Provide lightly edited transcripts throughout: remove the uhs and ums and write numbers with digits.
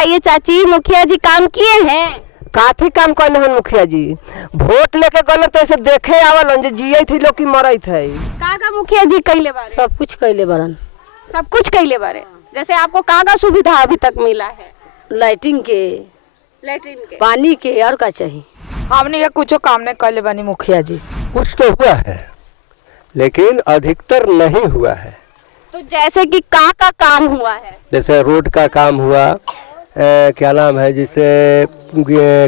बताइए चाची, मुखिया जी काम किए हैं? काथी काम कैले हन मुखिया जी? वोट लेके गल तो ऐसे देखे आवल जे जिये थी लोग की मरत है। का मुखिया जी कैले बारे? सब कुछ कैले बरन। सब कुछ कैले बारे। जैसे आपको का सुविधा अभी तक मिला है? लाइटिंग के, लेटरिन के, पानी के, और का चाहिए? हमने कुछ काम नहीं कैले बनी मुखिया जी। कुछ तो हुआ है लेकिन अधिकतर नहीं हुआ है। तो जैसे कि का काम हुआ है? जैसे रोड का काम हुआ, क्या नाम है, जिससे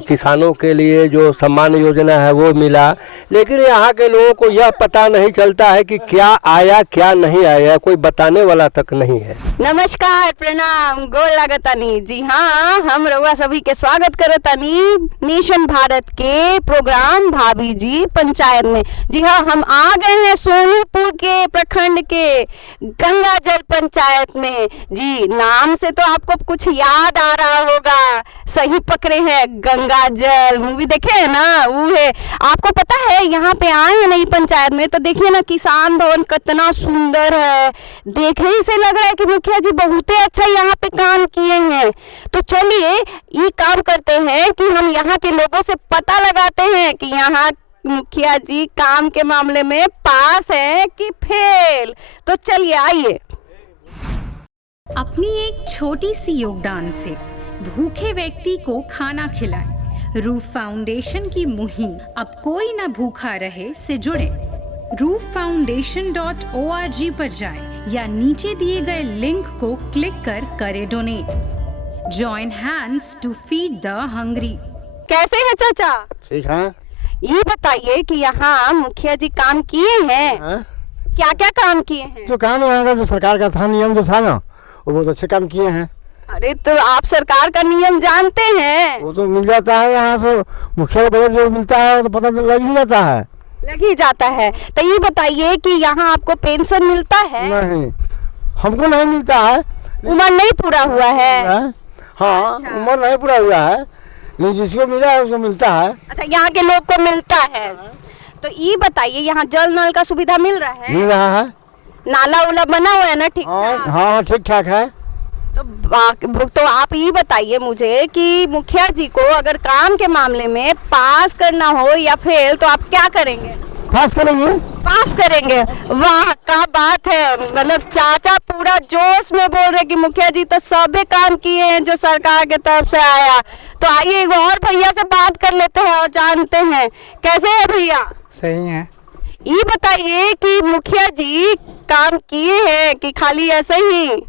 किसानों के लिए जो सम्मान योजना है वो मिला, लेकिन यहाँ के लोगों को यह पता नहीं चलता है कि क्या आया क्या नहीं आया, कोई बताने वाला तक नहीं है। नमस्कार, प्रणाम, गोल लागतानी। जी हाँ, हम रउआ सभी के स्वागत करतानी नेशन भारत के प्रोग्राम भाभी जी पंचायत में। जी हाँ, हम आ गए हैं सोनीपुर के प्रखंड के गंगा जल पंचायत में। जी, नाम से तो आपको कुछ याद आ रहा होगा, सही पकड़े हैं, गंगा जल मूवी देखे है ना, वो है। आपको पता है यहाँ पे आए हैं नई पंचायत में तो देखिए ना, किसान भवन कितना सुंदर है, देखने ही से लग रहा है कि मुखिया जी बहुत ही अच्छा यहाँ पे काम किए हैं। तो चलिए ये काम करते हैं कि हम यहाँ के लोगों से पता लगाते हैं कि यहाँ मुखिया जी काम के मामले में पास है कि फेल। तो चलिए आइए। अपनी एक छोटी सी योगदान से भूखे व्यक्ति को खाना खिलाएं। रूफ फाउंडेशन की मुहिम अब कोई न भूखा रहे से जुड़े। rooffoundation.org पर जाएं या नीचे दिए गए लिंक को क्लिक कर करें donate. Join hands to feed the hungry. कैसे है चाचा? ठीक है। ये बताइए कि यहाँ मुखिया जी काम किए हैं? क्या क्या काम किए हैं? जो काम यहाँ का जो सरकार का था, नियम जो था ना, वो बहुत अच्छे काम किए हैं। अरे तो आप सरकार का नियम जानते हैं? वो तो मिल जाता है यहाँ से, मुखिया को जो मिलता है वो तो पता लग ही जाता है। लग ही जाता है। तो ये बताइए कि यहाँ आपको पेंशन मिलता है? नहीं, हमको नहीं मिलता है। उम्र नहीं पूरा हुआ है? हाँ, अच्छा। उम्र नहीं पूरा हुआ है, लेकिन जिसको मिला है उसको मिलता है। अच्छा, यहाँ के लोग को मिलता है। तो ये बताइए यहाँ जल नल का सुविधा मिल रहा है? मिल रहा है। नाला उला बना हुआ है ना ठीक ठाक? हाँ, ठीक ठाक है। तो आप ये बताइए मुझे कि मुखिया जी को अगर काम के मामले में पास करना हो या फेल तो आप क्या करेंगे? पास करेंगे। पास करेंगे। वाह, क्या बात है। मतलब चाचा पूरा जोश में बोल रहे कि मुखिया जी तो सभी काम किए हैं जो सरकार की तरफ से आया। तो आइए एक और भैया से बात कर लेते हैं और जानते हैं कैसे है भैया। सही है। ये बताइए कि मुखिया जी काम किए हैं कि खाली ऐसे ही?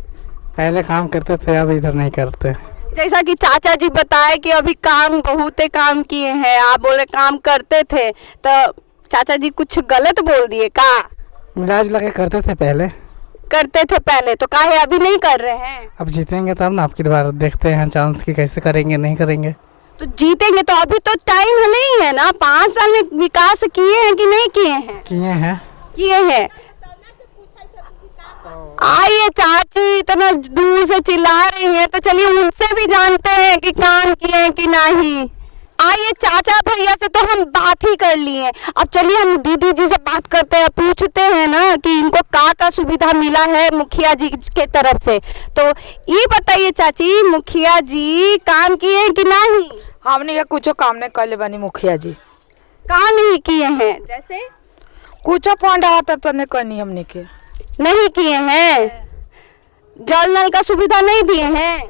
पहले काम करते थे, अब इधर नहीं करते। जैसा कि चाचा जी बताए कि अभी काम बहुत काम किए हैं, आप बोले काम करते थे, तो चाचा जी कुछ गलत बोल दिए का? मिलाज लगे करते थे पहले। करते थे पहले, तो काहे अभी नहीं कर रहे हैं? अब जीतेंगे तब ना, आपकी बार देखते हैं चांस की कैसे करेंगे नहीं करेंगे। तो जीतेंगे तो अभी तो टाइम है नहीं है ना? 5 साल में विकास किए हैं कि नहीं किए हैं? किए हैं। किए हैं। आइए चाची इतना दूर से चिल्ला रही हैं तो चलिए उनसे भी जानते हैं कि काम किए हैं कि नहीं। आइए चाचा भैया से तो हम बात ही कर लिए, अब चलिए हम दीदी जी से बात करते हैं, पूछते हैं ना कि इनको का सुविधा मिला है मुखिया जी के तरफ से। तो ये बताइए चाची, मुखिया जी काम किए हैं कि नहीं? हमने कुछ काम नहीं कैले बनी मुखिया जी। काम नहीं किए हैं? जैसे कुछ फंड आता तो नहीं करनी हमने के। नहीं किए हैं? जल नल का सुविधा नहीं दिए हैं?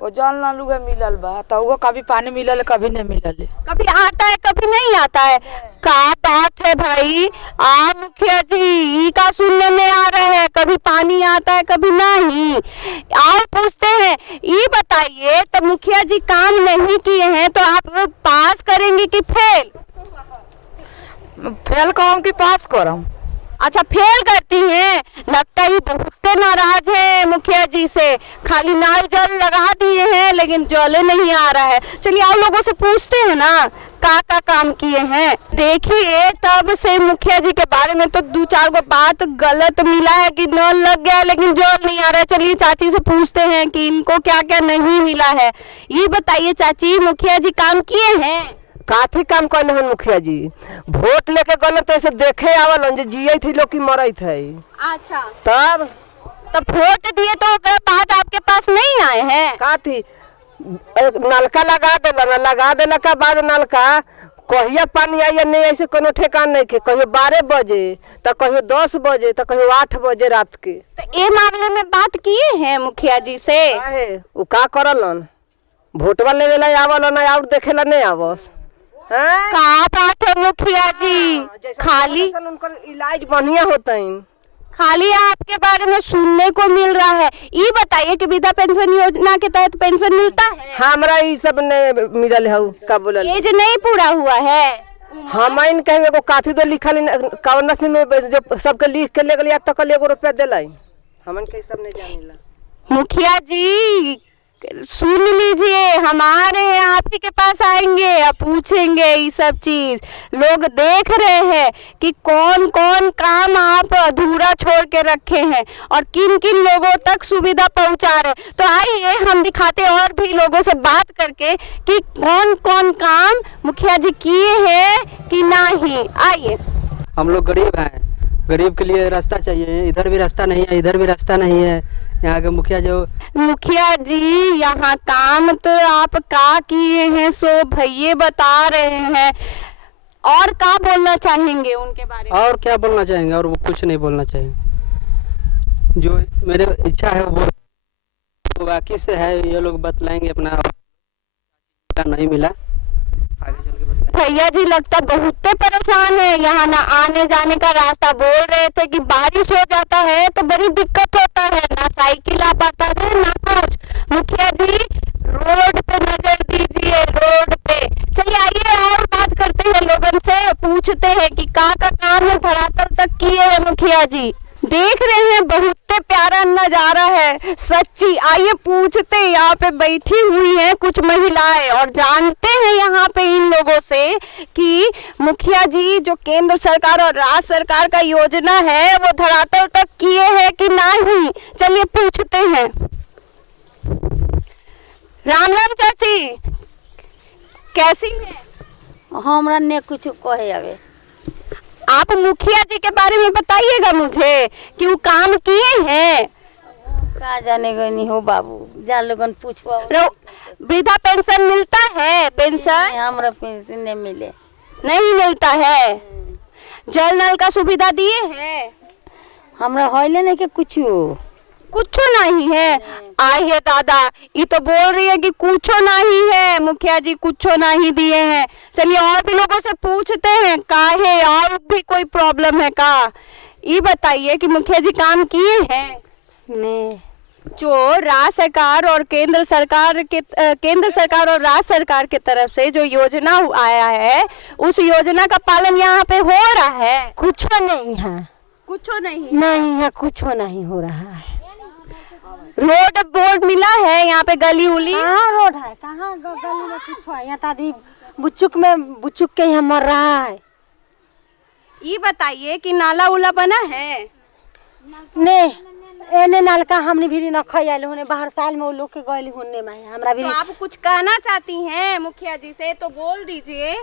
वो जल नल उगे मिलल बा, तो उगो कभी पानी मिलल कभी नहीं मिलल। कभी आता है कभी नहीं आता है। क्या बात है भाई, आप मुखिया जी का सुनने में आ रहा है, कभी पानी आता है कभी नहीं। आओ पूछते हैं, ये बताइए तो मुखिया जी काम नहीं किए हैं तो आप पास करेंगे कि फेल? फेल कहूँ कि पास करम? अच्छा, फेल करती हैं। लगता ही बहुत नाराज है मुखिया जी से, खाली नल जल लगा दिए हैं लेकिन जल नहीं आ रहा है। चलिए आप लोगों से पूछते हैं ना का काम किए हैं। देखिए तब से मुखिया जी के बारे में तो 2-4 गो बात गलत मिला है कि नल लग गया लेकिन जल नहीं आ रहा है। चलिए चाची से पूछते हैं कि इनको क्या क्या नहीं मिला है। ये बताइए चाची, मुखिया जी काम किए हैं? काथी काम कैले हन मुखिया जी? वोट लेके गल तो ऐसे देखे आवल जे जिये थी लोग की मरत है। अच्छा, तब तो वोट दिए तो उसके बाद आपके पास नहीं आए हैं? काथी नलका लगा देला का बाद नलका कहिया पानी आई नहीं ऐसे कोनो ठेकान नहीं के, कहियो 12 बजे तो कहियो 10 बजे तो कहियो 8 बजे रात के। तो ये मामले में बात किए हैं मुखिया जी से? काहे उ का करलन, वोटवा लेवे ला आवलन और देखेला नहीं आवस। हैं का बात है मुखिया जी, खाली उनकर इलाज बढ़िया होतइन, खाली आपके बारे में सुनने को मिल रहा है। ये बताइए कि वृद्धा पेंशन योजना के तहत पेंशन मिलता है? हमरा ई सब ने मिलल है का बोलल एज नहीं पूरा हुआ है? हम इन कहेंगे को काथी तो लिखल कवन में जो सबके लिख के ले गलिया तक 1 रुपया देलाई, हमन के सब नहीं जानिला। मुखिया जी सुन लीजिए, हमारे हैं आप ही के पास आएंगे और पूछेंगे ये सब चीज। लोग देख रहे हैं कि कौन कौन काम आप अधूरा छोड़ के रखे हैं और किन किन लोगों तक सुविधा पहुंचा रहे। तो आइए हम दिखाते और भी लोगों से बात करके कि कौन कौन काम मुखिया जी किए हैं कि नहीं। आइए। हम लोग गरीब हैं, गरीब के लिए रास्ता चाहिए, इधर भी रास्ता नहीं है, इधर भी रास्ता नहीं है। यहाँ के मुखिया जी यहाँ काम तो आप का किए हैं सो भैया बता रहे हैं, और का बोलना चाहेंगे उनके बारे में? और क्या बोलना चाहेंगे, और वो कुछ नहीं बोलना चाहिए। जो मेरे इच्छा है वो बाकी से है, ये लोग बतलाएंगे अपना नहीं मिला आगे चल के बतलाएंगे। भैया जी लगता बहुत परेशान है, यहाँ ना आने जाने का रास्ता। बोल रहे थे कि बारिश हो जाता है तो बड़ी दिक्कत होता है, ना साइकिल आ पाता है ना कुछ। मुखिया जी रोड पे नजर दीजिए, रोड पे। चलिए आइए और बात करते हैं, लोगों से पूछते हैं कि का काम है धरातल तक किए हैं मुखिया जी। देख रहे हैं बहुत प्यारा नजारा है सच्ची। आइए पूछते, यहाँ पे बैठी हुई हैं कुछ महिलाएं और जानते हैं यहाँ पे इन लोगों से कि मुखिया जी जो केंद्र सरकार और राज्य सरकार का योजना है वो धरातल तक किए हैं कि नहीं। चलिए पूछते हैं। राम राम चाची, कैसी हैं? हमरा ने कुछ कहे अबे। आप मुखिया जी के बारे में बताइएगा मुझे कि वो काम किए हैं। का जाने गई नहीं हो बाबू, जा लोगन पूछवा। वृद्धा पेंशन मिलता है? पेंशन हमरा पेंशन नहीं मिले, नहीं मिलता है। जल नल का सुविधा दिए हैं? हमरा होइले नहीं के कुछ नहीं है। आइए दादा, ये तो बोल रही है कि कुछ नहीं है, मुखिया जी कुछ नहीं दिए हैं। चलिए और भी लोगों से पूछते हैं काहे और भी कोई प्रॉब्लम है का। ये बताइए कि मुखिया जी काम किए हैं? नहीं। जो राज्य सरकार और केंद्र सरकार और राज्य सरकार की तरफ से जो योजना आया है उस योजना का पालन यहाँ पे हो रहा है? कुछ नहीं है, कुछ नहीं नहीं है, कुछ नहीं हो रहा है। रोड बोर्ड मिला है यहाँ पे? गली उली कहाँ रोड है, कहाँ गली में कुछ है? यहाँ आदमी बुचुक के यहाँ मर रहा है। ये बताइए कि नाला उला बना है? नहीं, एने नलका हमने भी न खयाल होने बाहर साल में वो लोग के गली होने में हमरा भी। तो आप कुछ कहना चाहती हैं मुखिया जी से तो बोल दीजिए।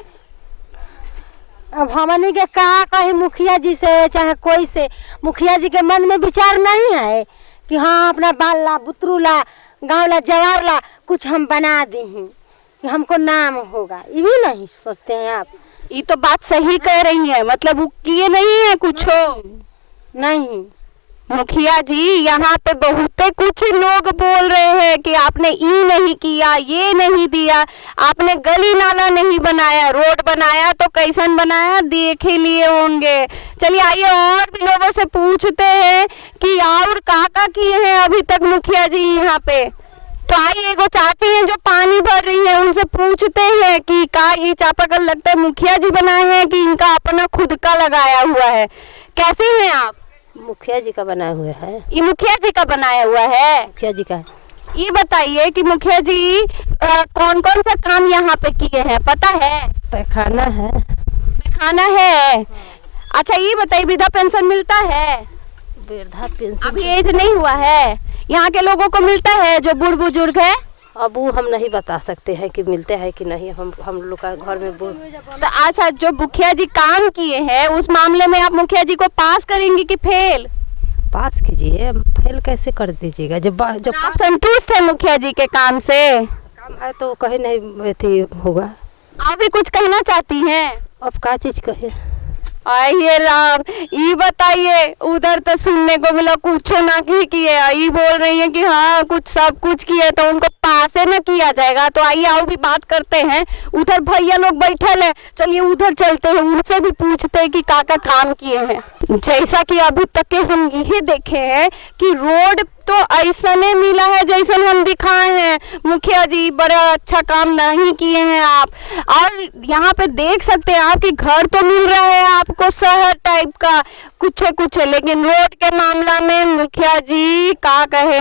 अब हमने के का कहे मुखिया जी से चाहे कोई से, मुखिया जी के मन में विचार नहीं है कि हाँ अपना बाल ला बुतरू ला गाँव ला जवार ला कुछ हम बना दी हैं कि हमको नाम होगा, ये भी नहीं सोचते हैं आप। ये तो बात सही कह रही है, मतलब वो किए नहीं है कुछ नहीं। मुखिया जी यहाँ पे बहुत कुछ लोग बोल रहे हैं कि आपने ये नहीं किया, ये नहीं दिया, आपने गली नाला नहीं बनाया, रोड बनाया तो कैसन बनाया देख ही लिए होंगे। चलिए आइए और भी लोगों से पूछते हैं कि और का किए हैं अभी तक मुखिया जी यहाँ पे। तो आइए, एगो चाची हैं जो पानी भर रही है, उनसे पूछते हैं कि का ये चापाकल लगता है मुखिया जी बनाए हैं कि इनका अपना खुद का लगाया हुआ है। कैसे हैं आप? मुखिया जी का बनाया हुआ है। ये मुखिया जी का बनाया हुआ है? मुखिया जी का। ये बताइए कि मुखिया जी कौन कौन सा काम यहाँ पे किए हैं पता है? पैखाना है। पैखाना है। अच्छा ये बताइए वृद्धा पेंशन मिलता है? वृद्धा पेंशन अभी एज नहीं हुआ है, यहाँ के लोगों को मिलता है जो बूढ़ बुजुर्ग है? अब वो हम नहीं बता सकते हैं कि मिलते हैं कि नहीं, हम लोग का घर में तो अच्छा जो मुखिया जी काम किए हैं उस मामले में आप मुखिया जी को पास करेंगे कि फेल? पास कीजिए, फेल कैसे कर दीजिएगा जब आप संतुष्ट है मुखिया जी के काम से? काम है तो कहीं नहीं अथी होगा। आप भी कुछ कहना चाहती हैं? अब क्या चीज़ कहे। आइए राम, ये बताइए, उधर तो सुनने को मिला कुछ ना की किए, ये बोल रही है कि हाँ कुछ सब कुछ किए तो उनको पासे न किया जाएगा। तो आइए आओ भी बात करते हैं। उधर भैया लोग बैठे हैं, चलिए उधर चलते हैं, उनसे भी पूछते हैं कि का काम किए हैं। जैसा कि अभी तक के हम यही देखे हैं कि रोड तो ऐसा नहीं मिला है जैसा हम दिखाए हैं। मुखिया जी बड़ा अच्छा काम नहीं किए हैं आप। और यहाँ पे देख सकते हैं आप कि घर तो मिल रहा है आपको शहर टाइप का कुछ, लेकिन रोड के मामला में मुखिया जी का कहे,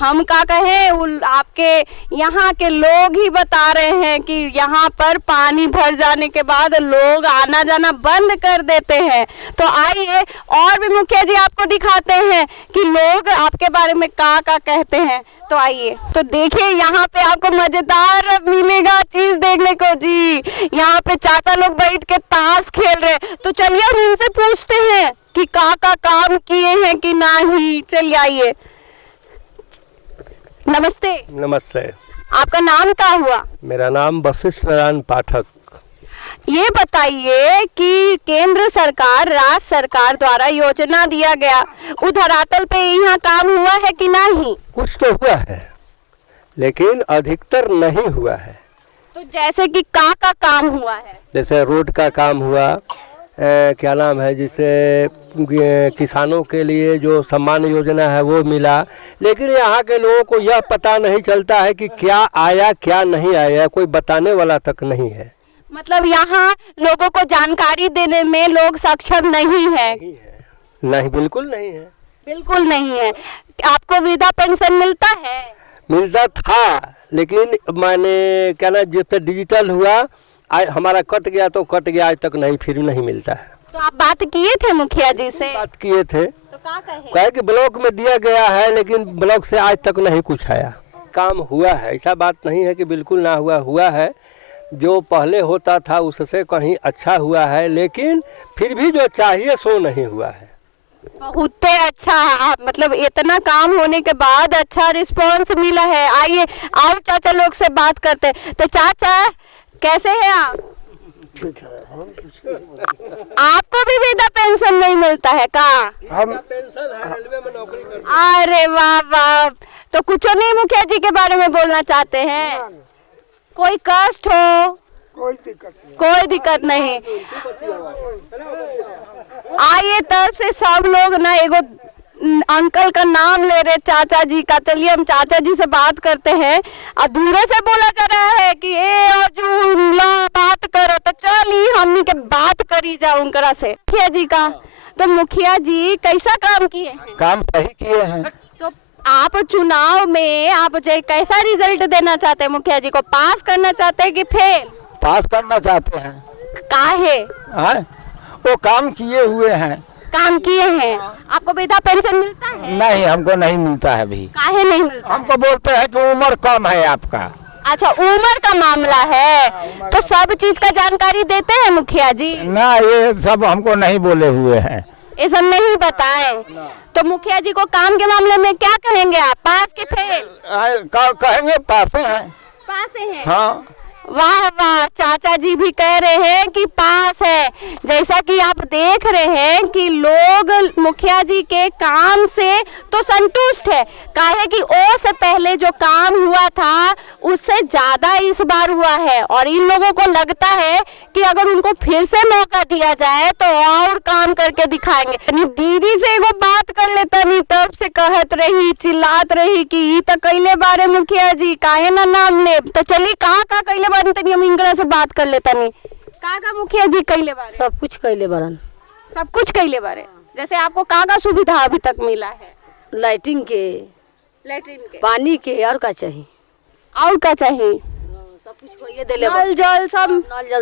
हम का कहे, आपके यहाँ के लोग ही बता रहे हैं कि यहाँ पर पानी भर जाने के बाद लोग आना जाना बंद कर देते हैं। तो आइए और भी मुखिया जी आपको दिखाते हैं कि लोग आपके बारे में का कहते हैं। तो आइए, तो देखिए यहाँ पे आपको मजेदार मिलेगा चीज देखने को जी। यहाँ पे चाचा लोग बैठ के ताश खेल रहे हैं। तो चलिए हम इनसे पूछते हैं कि का काम किए हैं कि नहीं। चलिए आइए। नमस्ते। नमस्ते। आपका नाम क्या हुआ? मेरा नाम वशिष्ठ नारायण पाठक। ये बताइए कि केंद्र सरकार, राज्य सरकार द्वारा योजना दिया गया, धरातल पे यहाँ काम हुआ है कि नहीं? कुछ तो हुआ है लेकिन अधिकतर नहीं हुआ है। तो जैसे कि का काम हुआ है? जैसे रोड का काम हुआ, क्या नाम है, जिसे किसानों के लिए जो सम्मान योजना है वो मिला, लेकिन यहाँ के लोगों को यह पता नहीं चलता है कि क्या आया क्या नहीं आया, कोई बताने वाला तक नहीं है। मतलब यहाँ लोगों को जानकारी देने में लोग सक्षम नहीं है? नहीं, बिल्कुल नहीं है। बिल्कुल नहीं है। आपको वृद्धा पेंशन मिलता है? मिलता था, लेकिन मैंने क्या ना जब डिजिटल हुआ हमारा कट गया तो कट गया, आज तक नहीं, फिर नहीं मिलता है। तो आप बात किए थे मुखिया जी से? बात किए थे, तो क्या कहे कि ब्लॉक में दिया गया है, लेकिन ब्लॉक से आज तक नहीं कुछ आया। काम हुआ है, ऐसा बात नहीं है कि बिल्कुल ना हुआ है। जो पहले होता था उससे कहीं अच्छा हुआ है, लेकिन फिर भी जो चाहिए सो नहीं हुआ है। बहुत अच्छा, मतलब इतना काम होने के बाद अच्छा रिस्पांस मिला है। आइए आओ चाचा लोग से बात करते हैं। तो चाचा कैसे हैं आप? आपको भी वृद्धा पेंशन नहीं मिलता है का? हम पेंशन है, रेलवे में नौकरी करते हैं। अरे वाह, तो कुछ नहीं मुखिया जी के बारे में बोलना चाहते हैं? कोई कष्ट हो? कोई दिक्कत नहीं। आइए तरफ से सब लोग ना एगो अंकल का नाम ले रहे, चाचा जी का। चलिए हम चाचा जी से बात करते हैं। और दूर से बोला जा रहा है कि ए अर्जुन ला बात करो, तो चलिए हमनी के बात करी जाओ उनकरा से। मुखिया जी का, तो मुखिया जी कैसा काम किए हैं? काम सही किए हैं। तो आप चुनाव में आप कैसा रिजल्ट देना चाहते हैं? मुखिया जी को पास करना चाहते हैं कि फेल? पास करना चाहते हैं। काहे? वो काम किए हुए हैं। काम किए हैं। आपको वृद्धा पेंशन मिलता है? नहीं, हमको नहीं मिलता है अभी। काहे नहीं मिलता? हमको बोलते हैं कि उम्र कम है आपका। अच्छा, उम्र का मामला है, तो सब चीज का जानकारी देते हैं मुखिया जी? ना, ये सब हमको नहीं बोले हुए हैं। ये सब नहीं बताए। तो मुखिया जी को काम के मामले में क्या कहेंगे आप, पास के फेल? कहेंगे पासे हैं। पास हैं। हाँ। वाह वाह, चाचा जी भी कह रहे हैं कि पास है। जैसा कि आप देख रहे हैं कि लोग मुखिया जी के काम से तो संतुष्ट है। काहे कि ओ से पहले जो काम हुआ था उससे ज्यादा इस बार हुआ है, और इन लोगों को लगता है कि अगर उनको फिर से मौका दिया जाए तो और काम करके दिखाएंगे। दीदी से एगो बात कर लेता नहीं, तब से कहत रही, चिल्लात रही कि ई तो कैले बारे मुखिया जी, काहे ना नाम ले। तो चलिए का कैले बारे तनी हम इंगरा से बात कर लेता नहीं। का मुखिया जी कैले बारे? सब कुछ कैले बरन। सब कुछ कैले बारे। जैसे आपको का सुविधा अभी तक मिला है? लाइटिंग के, पानी के, और का चाहिए? और का चाहिए? सब कुछ होइए देले। नल जल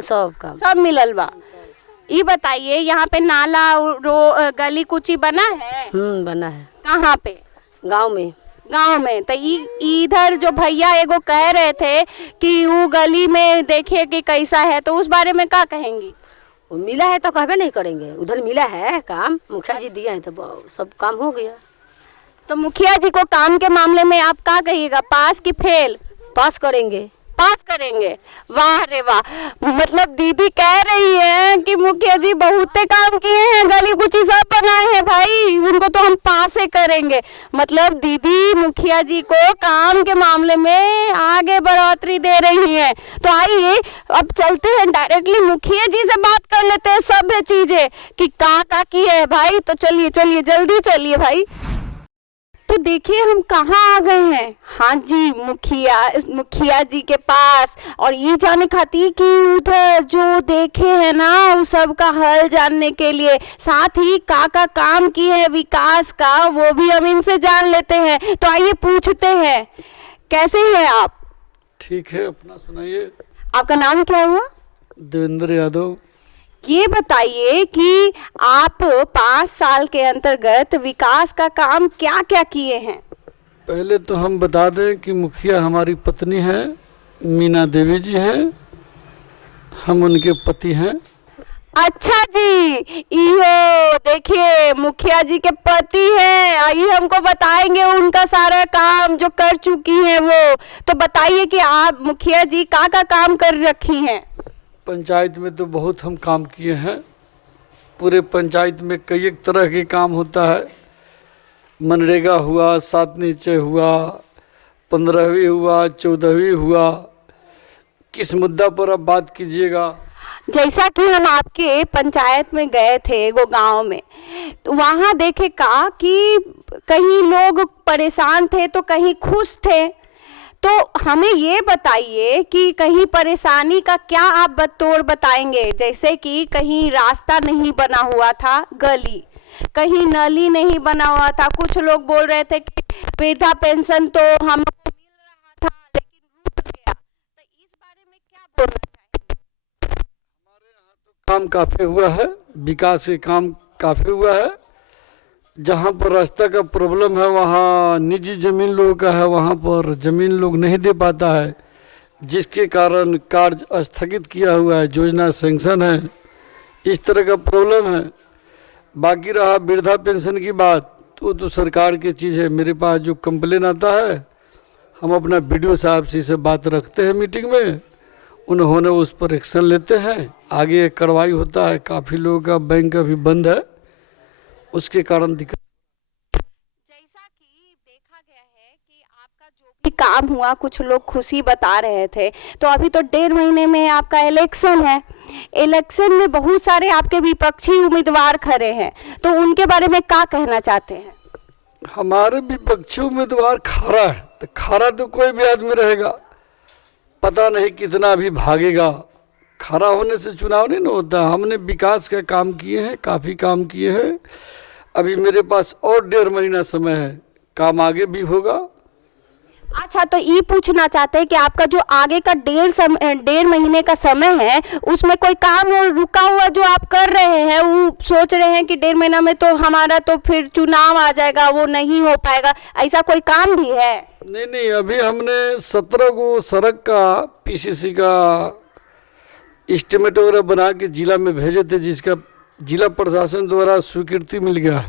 सब सब मिलल बा। ये बताइए यहाँ पे नाला गली कुची बना है? बना है। कहाँ पे? गांव में। तो इधर जो भैया एगो कह रहे थे कि वो गली में देखिए कि कैसा है, तो उस बारे में क्या कहेंगी? वो मिला है तो कहबे नहीं करेंगे। उधर मिला है काम, मुखिया जी दिया है तो सब काम हो गया। तो मुखिया जी को काम के मामले में आप क्या कहिएगा, पास कि फेल? पास करेंगे। पास करेंगे। वाह रे वाह, मतलब दीदी कह रही है कि मुखिया जी बहुते काम किए हैं, गली कुची सब बनाए हैं भाई, उनको तो हम पासे करेंगे। मतलब दीदी मुखिया जी को काम के मामले में आगे बढ़ोतरी दे रही हैं। तो आइए अब चलते हैं डायरेक्टली मुखिया जी से बात कर लेते हैं सब चीजें कि का किए है भाई। तो चलिए चलिए जल्दी चलिए भाई। तो देखिए हम कहाँ आ गए हैं। हाँ जी, मुखिया जी के पास, और ये जाने खातिर कि उधर जो देखे हैं ना उस सब का हल जानने के लिए, साथ ही का काम किए हैं विकास का वो भी हम इनसे जान लेते हैं। तो आइए पूछते हैं, कैसे हैं आप? ठीक है, अपना सुनाइए। आपका नाम क्या हुआ? देवेंद्र यादव। ये बताइए कि आप 5 साल के अंतर्गत विकास का काम क्या क्या किए हैं? पहले तो हम बता दें कि मुखिया हमारी पत्नी है, मीना देवी जी हैं, हम उनके पति हैं। अच्छा जी, इहो देखिए मुखिया जी के पति हैं। आइए हमको बताएंगे उनका सारा काम जो कर चुकी हैं वो। तो बताइए कि आप मुखिया जी का काम कर रखी हैं? पंचायत में तो बहुत हम काम किए हैं। पूरे पंचायत में कई एक तरह के काम होता है। मनरेगा हुआ, 7 नीचे हुआ, 15वीं हुआ, 14वीं हुआ। किस मुद्दा पर आप बात कीजिएगा? जैसा कि हम आपके पंचायत में गए थे वो गांव में, तो वहाँ देखे का कि कहीं लोग परेशान थे तो कहीं खुश थे। तो हमें ये बताइए कि कहीं परेशानी का क्या आप बतौर बताएंगे, जैसे कि कहीं रास्ता नहीं बना हुआ था, गली, कहीं नली नहीं बना हुआ था। कुछ लोग बोल रहे थे कि वृद्धा पेंशन तो हमको मिल रहा था लेकिन रुक गया। तो इस बारे में क्या बोलना चाहेंगे? हमारे यहाँ तो काम काफ़ी हुआ है, विकास के काम काफ़ी हुआ है। जहाँ पर रास्ता का प्रॉब्लम है वहाँ निजी ज़मीन लोगों का है, वहाँ पर ज़मीन लोग नहीं दे पाता है, जिसके कारण कार्य स्थगित किया हुआ है, योजना सैंक्शन है, इस तरह का प्रॉब्लम है। बाकी रहा वृद्धा पेंशन की बात, तो सरकार की चीज़ है। मेरे पास जो कंप्लेन आता है हम अपना BDO साहब से बात रखते हैं मीटिंग में, उन्होंने उस पर एक्शन लेते हैं, आगे कार्रवाई होता है। काफ़ी लोगों का बैंक अभी बंद है, उसके कारण दिक्कत। जैसा कि देखा गया है कि आपका जो भी काम हुआ, कुछ लोग खुशी बता रहे थे। तो अभी तो 1.5 महीने में आपका इलेक्शन है। इलेक्शन में बहुत सारे आपके विपक्षी उम्मीदवार खड़े हैं, तो उनके बारे में क्या कहना चाहते हैं? हमारे विपक्षी उम्मीदवार खारा है, तो खारा तो कोई भी आदमी रहेगा, पता नहीं कितना अभी भागेगा। खरा होने से चुनाव नहीं ना होता। हमने विकास का काम किए हैं, काफ़ी काम किए हैं। अभी मेरे पास और 1.5 महीना समय है, काम आगे भी होगा। अच्छा, तो ये पूछना चाहते हैं कि आपका जो आगे का 1.5 महीने का समय है, उसमें कोई काम रुका हुआ जो आप कर रहे हैं, वो सोच रहे हैं कि 1.5 महीना में तो हमारा तो फिर चुनाव आ जाएगा, वो नहीं हो पाएगा, ऐसा कोई काम भी है? नहीं, अभी हमने 17 को सड़क का PCC का एस्टिमेट वगैरह बना के जिला में भेजे थे, जिसका जिला प्रशासन द्वारा स्वीकृति मिल गया।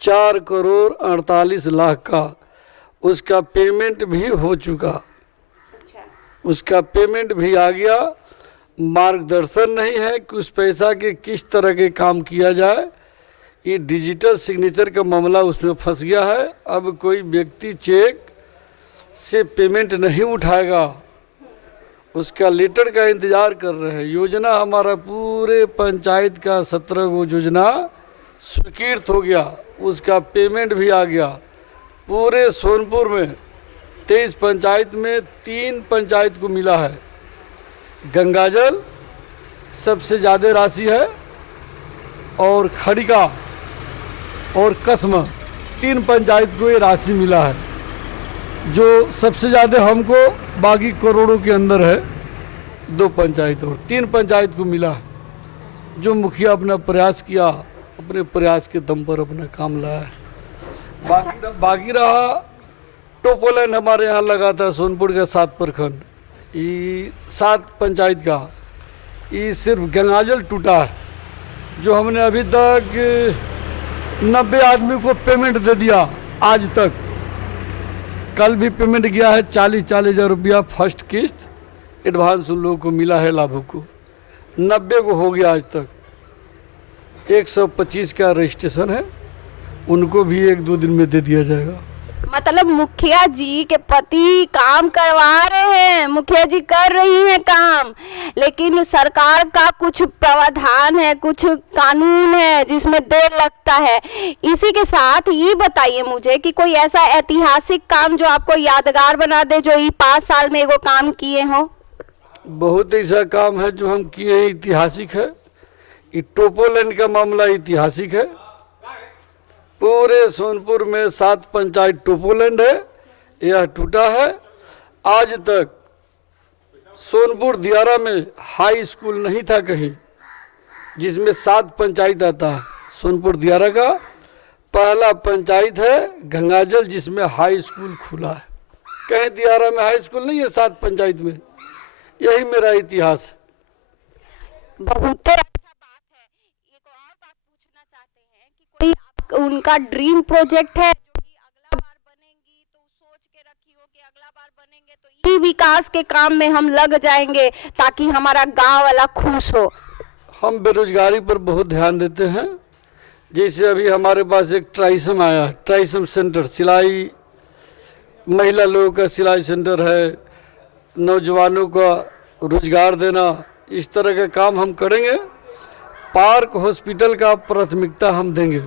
4 करोड़ 48 लाख का उसका पेमेंट भी हो चुका। उसका पेमेंट भी आ गया। मार्गदर्शन नहीं है कि उस पैसा के किस तरह के काम किया जाए। ये डिजिटल सिग्नेचर का मामला उसमें फंस गया है। अब कोई व्यक्ति चेक से पेमेंट नहीं उठाएगा, उसका लेटर का इंतज़ार कर रहे हैं। योजना हमारा पूरे पंचायत का 17 को योजना स्वीकृत हो गया, उसका पेमेंट भी आ गया। पूरे सोनपुर में 23 पंचायत में 3 पंचायत को मिला है। गंगाजल सबसे ज़्यादा राशि है, और खड़िका और कसम 3 पंचायत को ये राशि मिला है, जो सबसे ज़्यादा हमको, बाकी करोड़ों के अंदर है। 2 पंचायत और 3 पंचायत को मिला है, जो मुखिया अपना प्रयास किया, अपने प्रयास के दम पर अपना काम लाया है। बाकी रहा टोपो लाइन हमारे यहाँ लगा था सोनपुर का 7 प्रखंड, ये 7 पंचायत का, ये सिर्फ गंगाजल टूटा है, जो हमने अभी तक 90 आदमी को पेमेंट दे दिया आज तक। कल भी पेमेंट गया है 40,000 रुपया फर्स्ट किस्त एडवांस उन लोगों को मिला है लाभुक को। 90 को हो गया आज तक। 125 का रजिस्ट्रेशन है, उनको भी 1-2 दिन में दे दिया जाएगा। मतलब मुखिया जी के पति काम करवा रहे हैं, मुखिया जी कर रही हैं काम, लेकिन सरकार का कुछ प्रावधान है, कुछ कानून है जिसमें देर लगता है। इसी के साथ ये बताइए मुझे कि कोई ऐसा ऐतिहासिक काम जो आपको यादगार बना दे, जो ये 5 साल में वो काम किए हो। बहुत ऐसा काम है जो हम किए हैं, ऐतिहासिक है। ये टोपोलैंड का मामला ऐतिहासिक है। पूरे सोनपुर में 7 पंचायत टोपोलैंड है, यह टूटा है। आज तक सोनपुर दियारा में हाई स्कूल नहीं था कहीं, जिसमें 7 पंचायत आता है। सोनपुर दियारा का पहला पंचायत है गंगाजल, जिसमें हाई स्कूल खुला है। कहीं दियारा में हाई स्कूल नहीं है 7 पंचायत में। यही मेरा इतिहास है। बहुत अच्छा बात है। एक और बात पूछना चाहते हैं कि कोई उनका ड्रीम प्रोजेक्ट है जो कि अगला बार बनेंगी तो सोच के रखी हो कि अगला बार बनेंगे तो ई विकास के काम में हम लग जाएंगे ताकि हमारा गांव वाला खुश हो। हम बेरोजगारी पर बहुत ध्यान देते हैं। जैसे अभी हमारे पास एक ट्राइसम आया, ट्राइसम सेंटर, सिलाई महिला लोगों का सिलाई सेंटर है, नौजवानों का रोजगार देना, इस तरह के काम हम करेंगे। पार्क हॉस्पिटल का प्राथमिकता हम देंगे।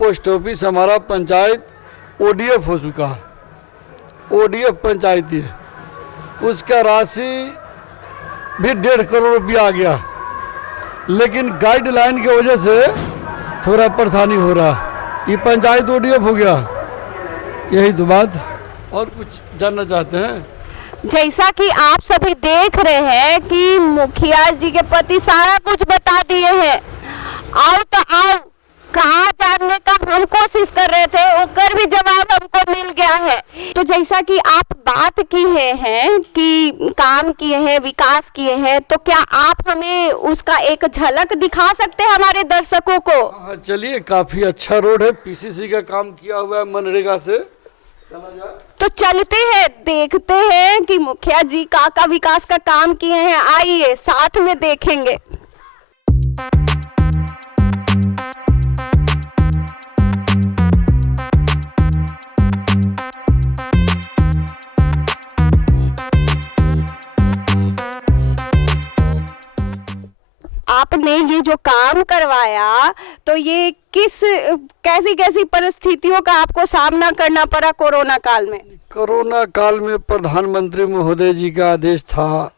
पोस्ट ऑफिस हमारा पंचायत ODF हो चुका है, ODF पंचायती है, उसका राशि भी 1.5 करोड़ रुपया आ गया, लेकिन गाइडलाइन की वजह से थोड़ा परेशानी हो रहा है। ये पंचायत ODF हो गया। यही तो बात। और कुछ जानना चाहते हैं? जैसा कि आप सभी देख रहे हैं कि मुखिया जी के पति सारा कुछ बता दिए हैं। आओ तो आओ, कहाँ जानने का हम कोशिश कर रहे थे, ओकर भी जवाब हमको मिल गया है। तो जैसा कि आप बात की हैं कि काम किए हैं, विकास किए हैं, तो क्या आप हमें उसका एक झलक दिखा सकते हैं हमारे दर्शकों को? हाँ चलिए, काफ़ी अच्छा रोड है, PCC का काम किया हुआ है मनरेगा से। चला जाए तो चलते हैं, देखते हैं कि मुखिया जी का विकास का काम किए हैं। आइए साथ में देखेंगे। आपने ये जो काम करवाया तो ये कैसी कैसी परिस्थितियों का आपको सामना करना पड़ा कोरोना काल में? कोरोना काल में प्रधानमंत्री महोदय जी का आदेश था,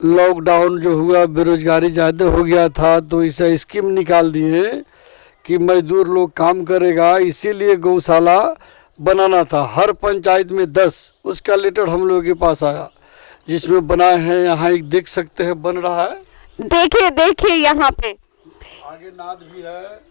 लॉकडाउन जो हुआ, बेरोजगारी ज़्यादा हो गया था, तो ऐसा स्कीम निकाल दिए कि मजदूर लोग काम करेगा। इसीलिए गौशाला बनाना था, हर पंचायत में 10। उसका लेटर हम लोगों के पास आया, जिसमें बनाए हैं। यहाँ एक देख सकते हैं, बन रहा है। देखिए यहाँ पे आगे नाद भी है।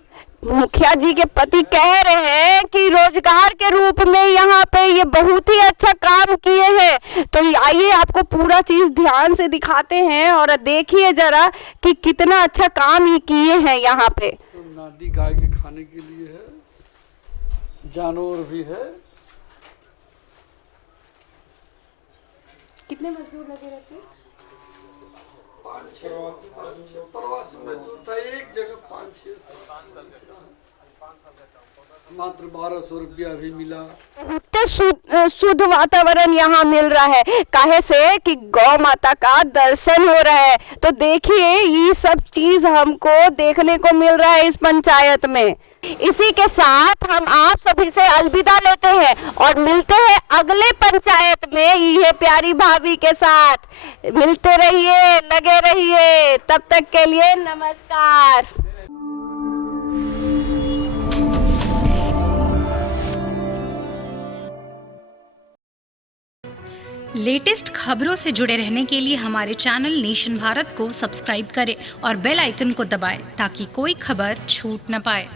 मुखिया जी के पति कह रहे हैं कि रोजगार के रूप में यहाँ पे ये बहुत ही अच्छा काम किए हैं। तो आइए आपको पूरा चीज ध्यान से दिखाते हैं और देखिए जरा कि कितना अच्छा काम ये किए हैं यहाँ पे। नादी गाय के खाने के लिए है, जानवर भी है। कितने मजदूर लगे रहते हैं? 5-6 प्रवासी मजदूर था, एक जगह 5-6 मात्र 1200 रुपया भी मिला। शुद्ध वातावरण यहाँ मिल रहा है, काहे से कि गौ माता का दर्शन हो रहा है। तो देखिए ये सब चीज हमको देखने को मिल रहा है इस पंचायत में। इसी के साथ हम आप सभी से अलविदा लेते हैं और मिलते हैं अगले पंचायत में ये प्यारी भाभी के साथ। मिलते रहिए, लगे रहिए, तब तक के लिए नमस्कार। लेटेस्ट खबरों से जुड़े रहने के लिए हमारे चैनल नेशन भारत को सब्सक्राइब करें और बेल आइकन को दबाएं ताकि कोई खबर छूट न पाए।